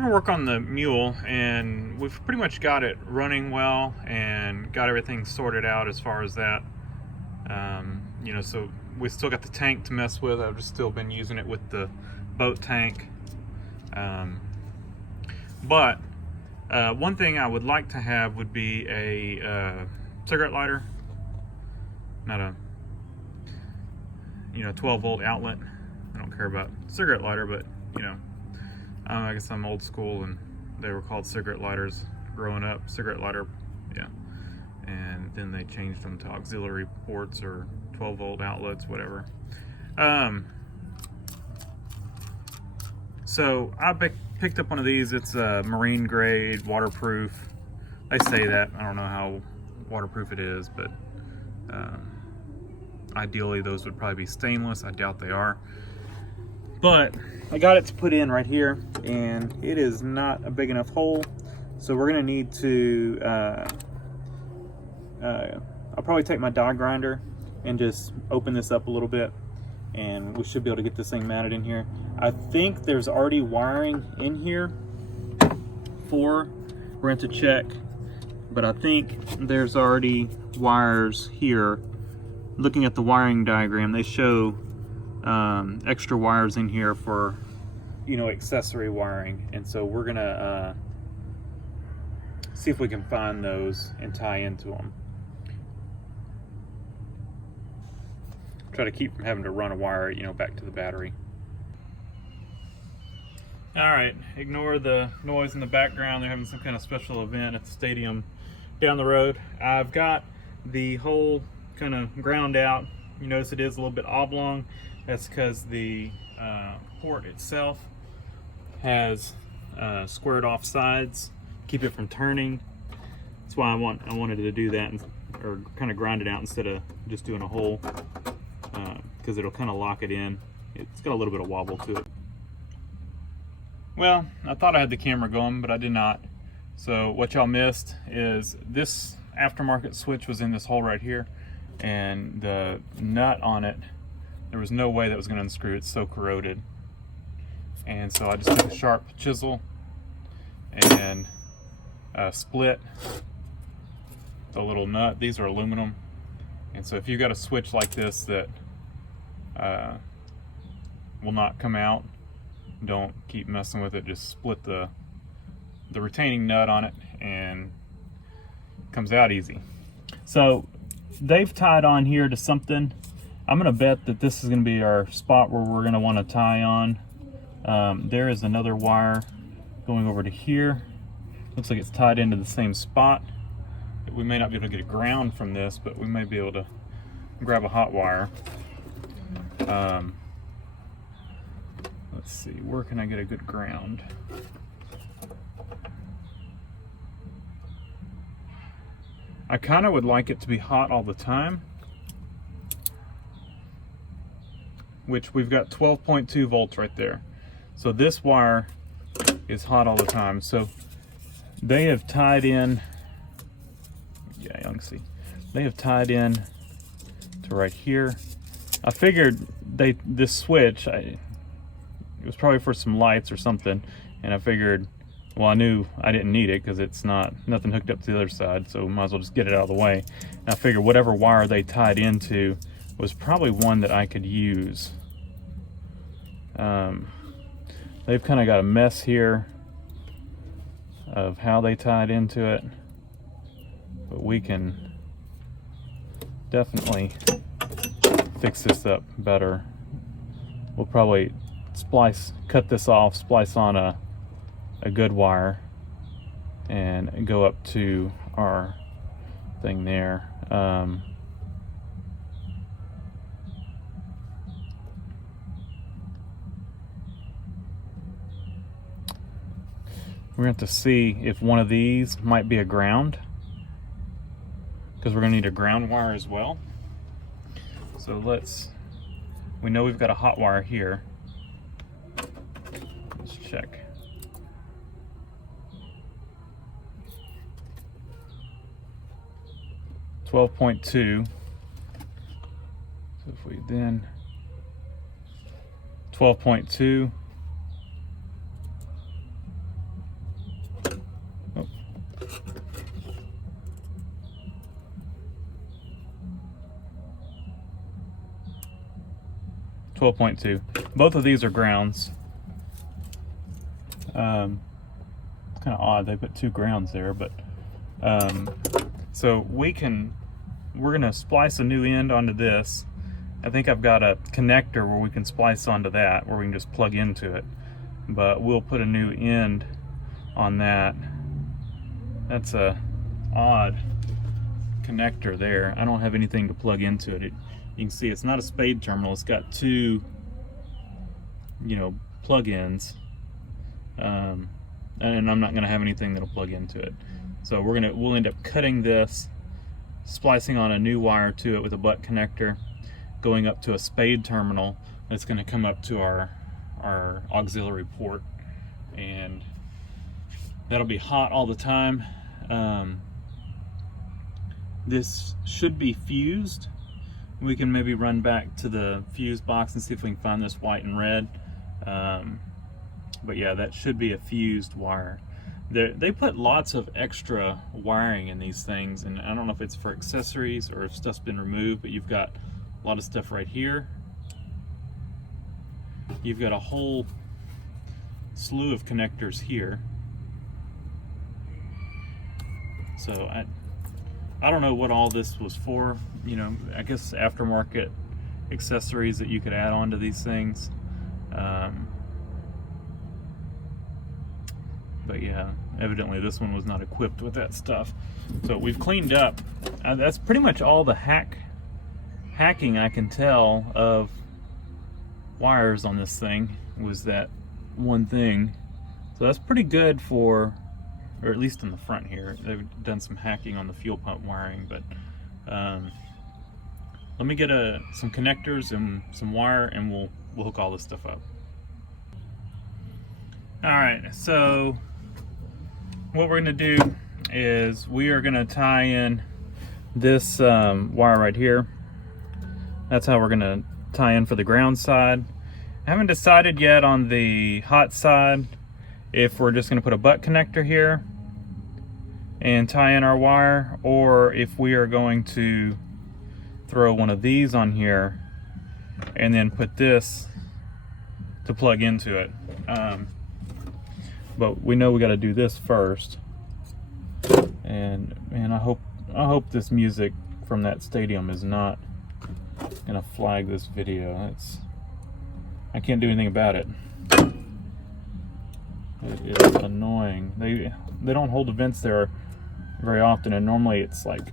we're gonna work on the Mule, and we've pretty much got it running well and got everything sorted out as far as that. You know, so we still got the tank to mess with. I've just still been using it with the boat tank. But one thing I would like to have would be a cigarette lighter, not a 12-volt outlet. I don't care about cigarette lighter, but I guess I'm old school, and they were called cigarette lighters growing up. Cigarette lighter, yeah. And then they changed them to auxiliary ports or 12-volt outlets, whatever. So I picked up one of these. It's a marine grade, waterproof. They say that. I don't know how waterproof it is, but ideally those would probably be stainless. I doubt they are. But I got it to put in right here, and it is not a big enough hole. So we're gonna need to, I'll probably take my die grinder and just open this up a little bit, and we should be able to get this thing mounted in here. I think there's already wiring in here we're going to check, but I think there's already wires here. Looking at the wiring diagram, they show extra wires in here for accessory wiring, and so we're gonna see if we can find those and tie into them. Try to keep from having to run a wire back to the battery. Alright, ignore the noise in the background. They're having some kind of special event at the stadium down the road. I've got the hole kind of ground out. You notice it is a little bit oblong. That's because the port itself has squared off sides, keep it from turning. That's why I wanted to do that, or kind of grind it out instead of just doing a hole, because it'll kind of lock it in. It's got a little bit of wobble to it. Well, I thought I had the camera going, but I did not. So what y'all missed is this aftermarket switch was in this hole right here, and the nut on it, there was no way that was going to unscrew. It's so corroded. And so I just took a sharp chisel and split the little nut. These are aluminum, and so if you got a switch like this that will not come out, don't keep messing with it. Just split the retaining nut on it, and it comes out easy. So they've tied on here to something. I'm gonna bet that this is gonna be our spot where we're gonna want to tie on. There is another wire going over to here. Looks like it's tied into the same spot. We may not be able to get a ground from this, but we may be able to grab a hot wire. Let's see, where can I get a good ground? I kind of would like it to be hot all the time, which we've got 12.2 volts right there. So this wire is hot all the time. So they have tied in, yeah, you can see, they have tied in to right here. I figured this switch, it was probably for some lights or something, and I figured, well, I knew I didn't need it because it's nothing hooked up to the other side, so might as well just get it out of the way. And I figured whatever wire they tied into was probably one that I could use. They've kind of got a mess here of how they tied into it, but we can definitely fix this up better. We'll probably cut this off, splice on a good wire, and go up to our thing there. We're going to have to see if one of these might be a ground, because we're going to need a ground wire as well. So we know we've got a hot wire here. Let's check. .2. So if we then 12.2, 12.2. Both of these are grounds. It's kind of odd they put 2 grounds there, but so we're gonna splice a new end onto this. I think I've got a connector where we can splice onto that, where we can just plug into it, but we'll put a new end on that. That's a odd connector there. I don't have anything to plug into it. You can see it's not a spade terminal. It's got 2, you know, plug-ins, and I'm not going to have anything that'll plug into it. So we'll end up cutting this, splicing on a new wire to it with a butt connector, going up to a spade terminal that's going to come up to our auxiliary port, and that'll be hot all the time. This should be fused. We can maybe run back to the fuse box and see if we can find this white and red. But yeah, that should be a fused wire. They put lots of extra wiring in these things, and I don't know if it's for accessories or if stuff's been removed, but you've got a lot of stuff right here. You've got a whole slew of connectors here. So I don't know what all this was for. You know, I guess aftermarket accessories that you could add on to these things. But yeah, evidently this one was not equipped with that stuff. So we've cleaned up. That's pretty much all the hacking I can tell of wires on this thing, was that one thing. So that's pretty good for, or at least in the front here. They've done some hacking on the fuel pump wiring, but let me get some connectors and some wire, and we'll hook all this stuff up. All right, so what we're gonna do is we are gonna tie in this wire right here. That's how we're gonna tie in for the ground side. I haven't decided yet on the hot side if we're just gonna put a butt connector here and tie in our wire, or if we are going to throw one of these on here and then put this to plug into it. But we know we got to do this first. And man, I hope this music from that stadium is not gonna flag this video. I can't do anything about it. It is annoying. They don't hold events there very often, and normally it's like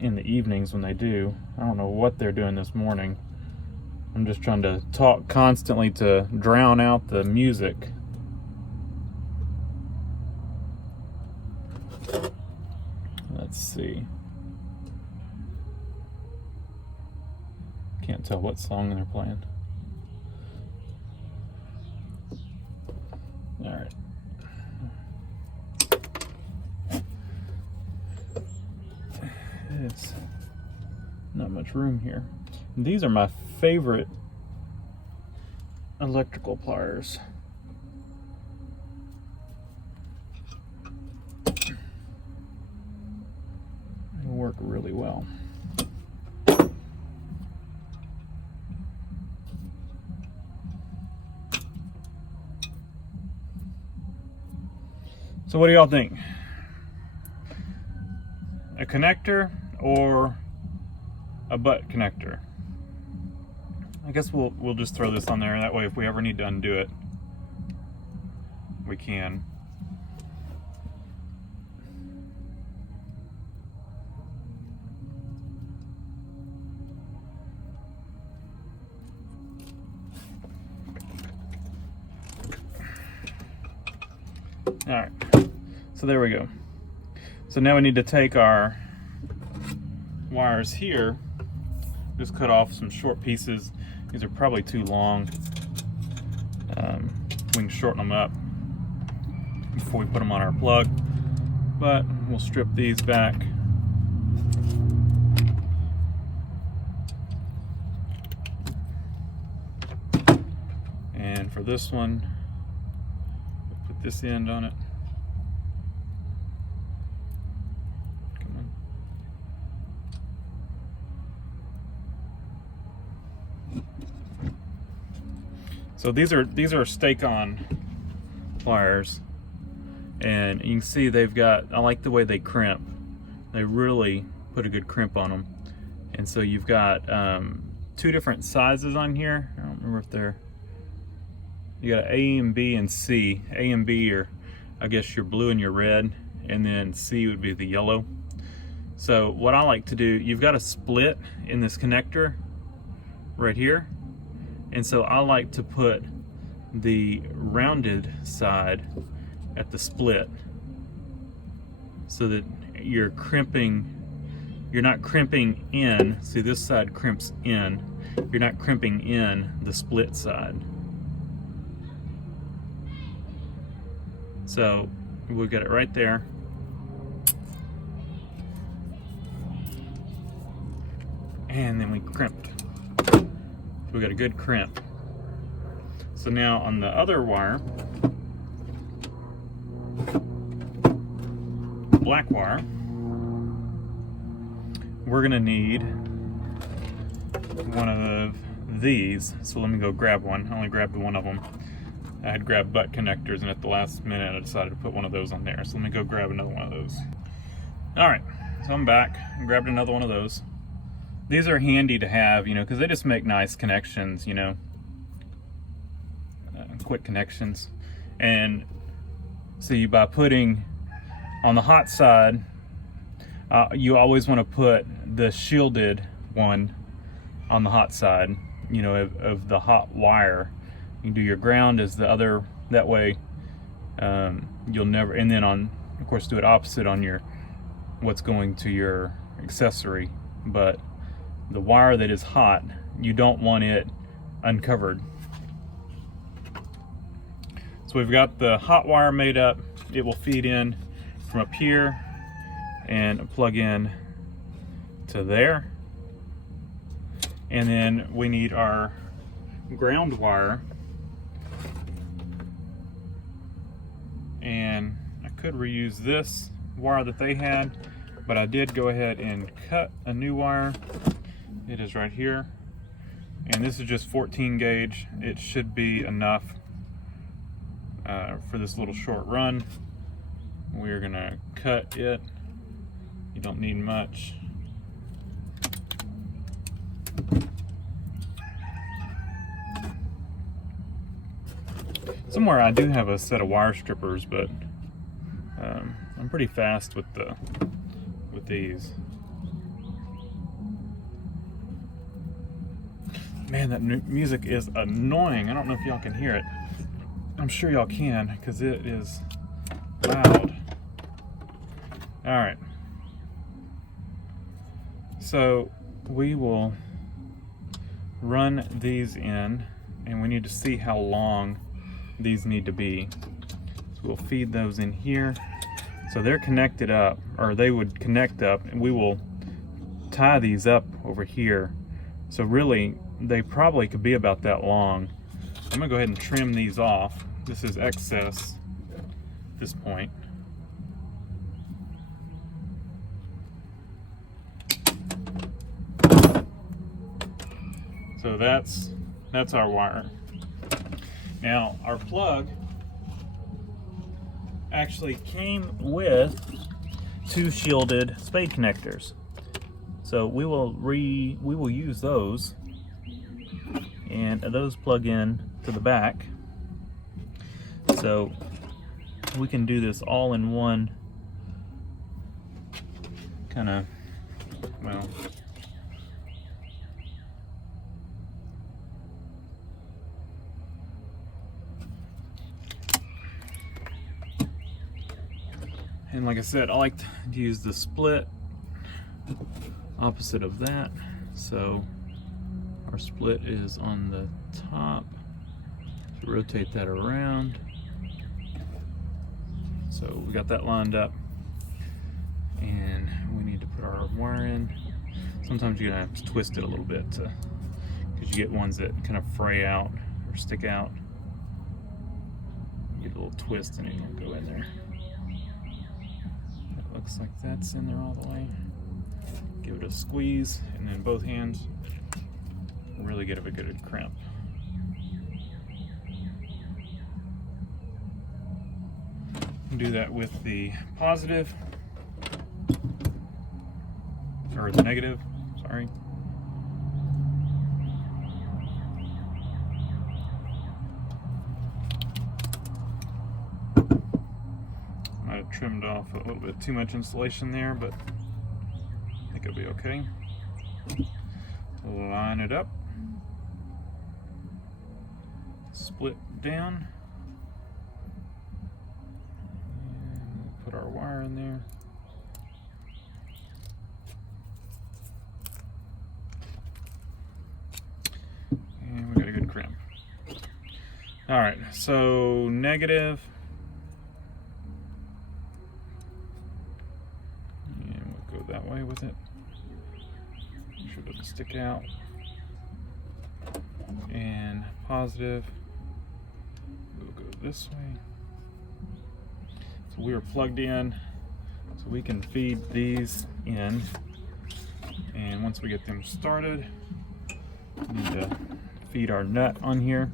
in the evenings when they do. I don't know what they're doing this morning. I'm just trying to talk constantly to drown out the music. Let's see. Can't tell what song they're playing. All right. It's not much room here. And these are my favorite electrical pliers. They work really well. So what do y'all think? A connector or a butt connector? I guess we'll just throw this on there. That way if we ever need to undo it, we can. All right, so there we go. So now we need to take our wires here, just cut off some short pieces. These are probably too long. We can shorten them up before we put them on our plug, but we'll strip these back. And for this one, we'll put this end on it. So these are stake-on pliers, and you can see they've got, I like the way they crimp. They really put a good crimp on them. And so you've got two different sizes on here. I don't remember if they're, you got A and B and C. A and B are, I guess, your blue and your red, and then C would be the yellow. So what I like to do, you've got a split in this connector right here, and so I like to put the rounded side at the split so that you're not crimping in. See, this side crimps in. You're not crimping in the split side. So we've got it right there. And then we crimped. So we got a good crimp. So now on the other wire, black wire, we're gonna need one of these. So let me go grab one. I only grabbed one of them. I had grabbed butt connectors, and at the last minute I decided to put one of those on there. So let me go grab another one of those. All right, so I'm back. I grabbed another one of those. These are handy to have, you know, because they just make nice connections, you know, quick connections. And see, by putting on the hot side, you always want to put the shielded one on the hot side, you know, of the hot wire. You do your ground as the other, that way you'll never, and then on, of course, do it opposite on your, what's going to your accessory. But the wire that is hot, you don't want it uncovered. So we've got the hot wire made up. It will feed in from up here and plug in to there. And then we need our ground wire. And I could reuse this wire that they had, but I did go ahead and cut a new wire. It is right here. And this is just 14 gauge. It should be enough for this little short run. We're gonna cut it. You don't need much. Somewhere I do have a set of wire strippers, but I'm pretty fast with these. Man, that music is annoying. I don't know if y'all can hear it. I'm sure y'all can, because it is loud. All right. So we will run these in, and we need to see how long these need to be. So we'll feed those in here. So they're connected up, or they would connect up, and we will tie these up over here. So really, they probably could be about that long. I'm gonna go ahead and trim these off. This is excess at this point. So that's our wire. Now our plug actually came with two shielded spade connectors. So we will use those, and those plug in to the back. So we can do this all in one kind of, well, and like I said, I like to use the split opposite of that. So our split is on the top. So rotate that around. So we got that lined up, and we need to put our wire in. Sometimes you're gonna have to twist it a little bit because you get ones that kind of fray out or stick out. You get a little twist and it will go in there. That looks like that's in there all the way. Give it a squeeze, and then both hands really get a good crimp. Do that with the positive, or the negative, sorry. Might have trimmed off a little bit too much insulation there, but I think it'll be okay. Line it up, split down, and put our wire in there. And we got a good crimp. All right, so negative. And we'll go that way with it. Make sure it doesn't stick out. And positive. We'll go this way. So we are plugged in, so we can feed these in. And once we get them started, we need to feed our nut on here.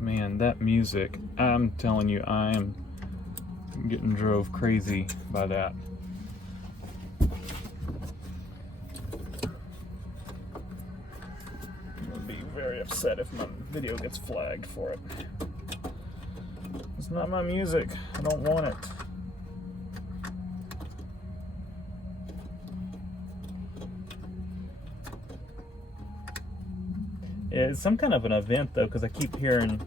Man, that music, I'm telling you, I am getting drove crazy by that. I'm gonna be very upset if my video gets flagged for it. It's not my music. I don't want it. It's some kind of an event though, because I keep hearing,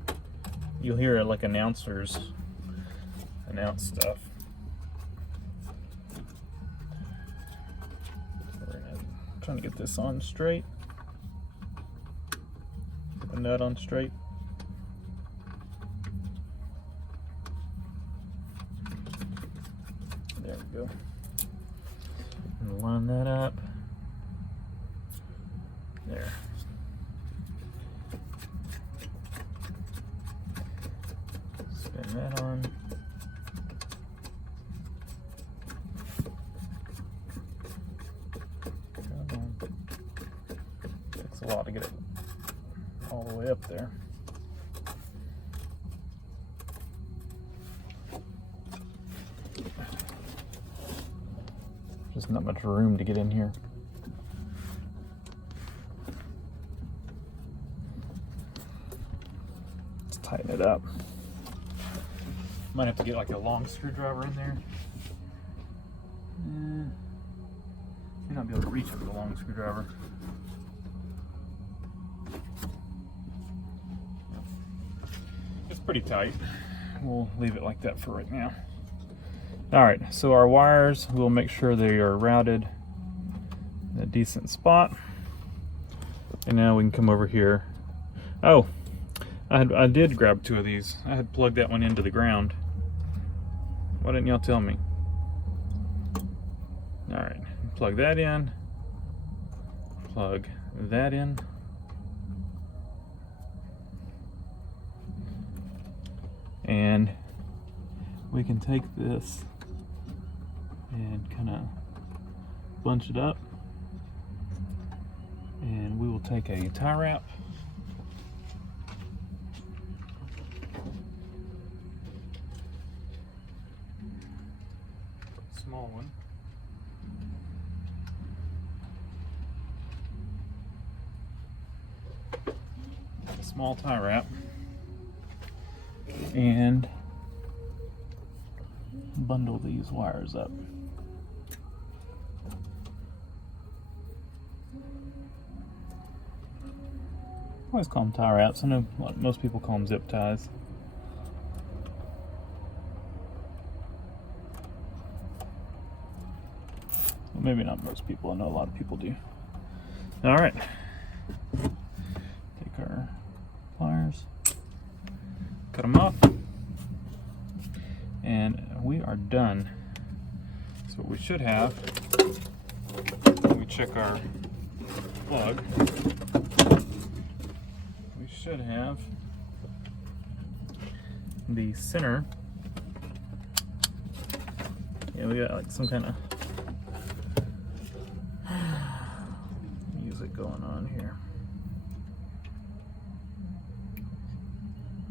you'll hear like announcers announce stuff. Trying to get this on straight. Get the nut on straight. There we go. And line that up. There. Spin that on. Come on. Takes a lot to get it all the way up there. Just not much room to get in here. Let's tighten it up. Might have to get like a long screwdriver in there. May not be able to reach it with a long screwdriver. It's pretty tight. We'll leave it like that for right now. All right, so our wires, we'll make sure they are routed in a decent spot. And now we can come over here. Oh, I did grab two of these. I had plugged that one into the ground. Why didn't y'all tell me? All right, plug that in. Plug that in. And we can take this and kind of bunch it up, and we will take a tie wrap, small one, a small tie wrap, and bundle these wires up. I always call them tie wraps. I know most people call them zip ties. Well, maybe not most people. I know a lot of people do. All right. Take our pliers, cut them off, and we are done. So what we should have, when we check our plug, we should have the center. Yeah, we got like some kind of going on here?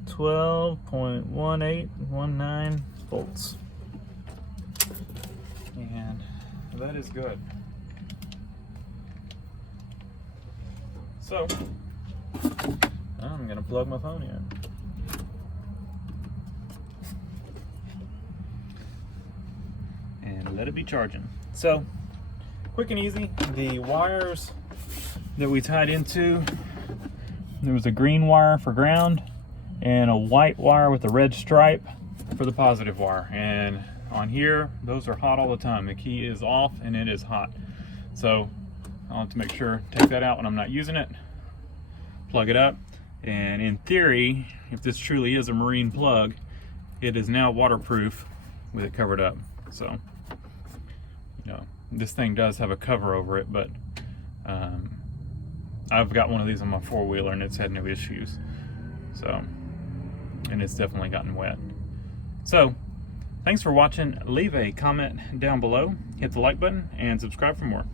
12.1819 volts. And that is good. So, I'm gonna plug my phone in. And let it be charging. So, quick and easy, the wires that we tied into, there was a green wire for ground and a white wire with a red stripe for the positive wire. And on here, those are hot all the time. The key is off and it is hot. So I'll have to make sure, take that out when I'm not using it, plug it up. And in theory, if this truly is a marine plug, it is now waterproof with it covered up. So, you know, this thing does have a cover over it, but I've got one of these on my four-wheeler and it's had no issues. So, and it's definitely gotten wet. So, thanks for watching. Leave a comment down below, hit the like button, and subscribe for more.